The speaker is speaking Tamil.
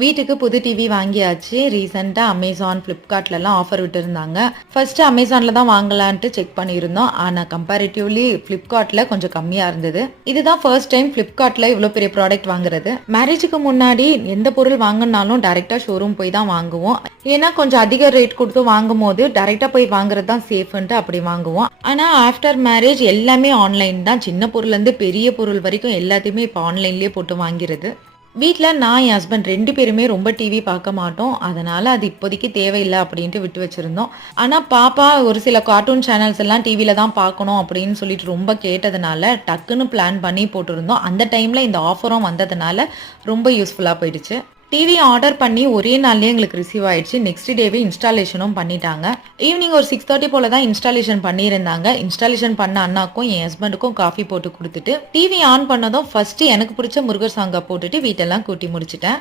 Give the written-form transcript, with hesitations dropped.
வீட்டுக்கு புது டிவி வாங்கியாச்சு. ரீசெண்டா அமேசான், ஃப்ளிப்கார்ட்லலாம் ஆஃபர் விட்டுருந்தாங்க. ஃபர்ஸ்ட் அமேசான்ல தான் வாங்கலான்ட்டு செக் பண்ணியிருந்தோம். ஆனா கம்பேரிட்டிவ்லி ஃப்ளிப்கார்ட்ல கொஞ்சம் கம்மியா இருந்தது. இதுதான் ஃபர்ஸ்ட் டைம் ஃப்ளிப்கார்ட்ல இவ்ளோ பெரிய ப்ராடக்ட் வாங்குறது. மேரேஜுக்கு முன்னாடி எந்த பொருள் வாங்கணும்னாலும் டைரக்டா ஷோரூம் போய் தான் வாங்குவோம். ஏன்னா கொஞ்சம் அதிக ரேட் கொடுத்து வாங்கும்போது டைரக்டா போய் வாங்குறது தான் சேஃப்ன்ட்டு அப்படி வாங்குவோம். ஆனா ஆஃப்டர் மேரேஜ் எல்லாமே ஆன்லைன் தான். சின்ன பொருள்ல இருந்து பெரிய பொருள் வரைக்கும் எல்லாத்தையுமே இப்போ ஆன்லைன்லயே போட்டு வாங்கிறது. வீட்ல நான் என் ஹஸ்பண்ட் 2 பேருமே ரொம்ப டிவி பார்க்க மாட்டோம். அதனால அது இப்போதைக்கு தேவையில்ல அப்படின்ட்டு விட்டு வச்சிருந்தோம். ஆனா பாப்பா ஒரு சில கார்ட்டூன் சேனல்ஸ் எல்லாம் டிவில தான் பார்க்கணும் அப்படின்னு சொல்லிட்டு ரொம்ப கேட்டதுனால டக்குன்னு பிளான் பண்ணி போட்டிருந்தோம். அந்த டைம்ல இந்த ஆஃபரும் வந்ததுனால ரொம்ப யூஸ்ஃபுல்லா போயிடுச்சு. டிவி ஆர்டர் பண்ணி ஒரே நாள்லயே எங்களுக்கு ரிசீவ் ஆயிடுச்சு. நெக்ஸ்ட் டேவே இன்ஸ்டாலேஷனும் பண்ணிட்டாங்க. ஈவினிங் ஒரு 6:30 போல தான் இன்ஸ்டாலேஷன் பண்ணியிருந்தாங்க. இன்ஸ்டாலேஷன் பண்ண அண்ணாக்கும் என் ஹஸ்பண்டுக்கும் காஃபி போட்டு குடுத்துட்டு, டிவி ஆன் பண்ணதும் ஃபர்ஸ்ட் எனக்கு பிடிச்ச முருகர் சாங்க போட்டுட்டு வீட்டெல்லாம் கூட்டி முடிச்சுட்டேன்.